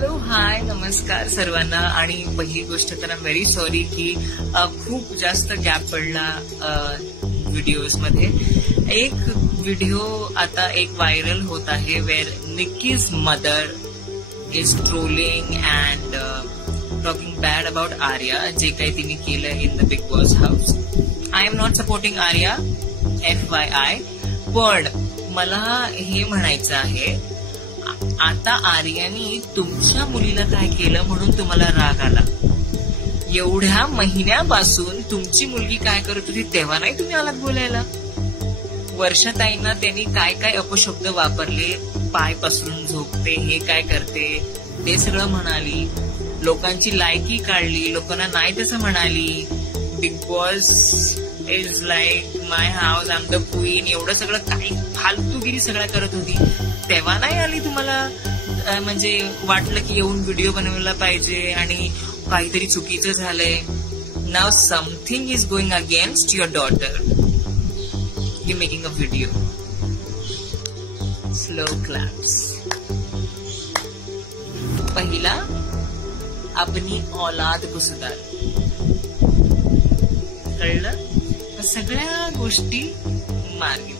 Hello hi नमस्कार सर्वांना. आणि पहिली गोष्ट तर आय एम व्हेरी सॉरी की खूप जास्त गॅप पडला व्हिडिओज मध्ये. एक व्हिडिओ आता एक व्हायरल होत आहे where Nikki's mother is trolling and talking bad about Arya, जे काही तिने केलं in the Bigg Boss house. I am not supporting Arya FYI, पण मला हे म्हणायचं आहे, आता आर्यानी तुमच्या मुलीला काय केलं म्हणून तुम्हाला राग आला. एवढ्या महिन्यापासून तुमची मुलगी काय करत होती तेव्हा नाही तुम्ही आलात बोलायला. वर्षाताईंना त्यांनी काय काय अपशब्द वापरले, पाय पसरून झोपते, हे काय करते, ते सगळं म्हणाली. लोकांची लायकी काढली, लोकांना नाही तसं म्हणाली. Big boss is like my house, I am the queen, एवढं सगळं काही फालतूगिरी सगळं करत होती. तेव्हा नाही आली तुम्हाला म्हणजे वाटलं की येऊन व्हिडिओ बनवला पाहिजे आणि काहीतरी चुकीचं झालंय. नाव something is going against your daughter, you making a video. Slow claps. पहिला अपनी औलाद को सुधार, कळलं. सगळ्या गोष्टी मार्गी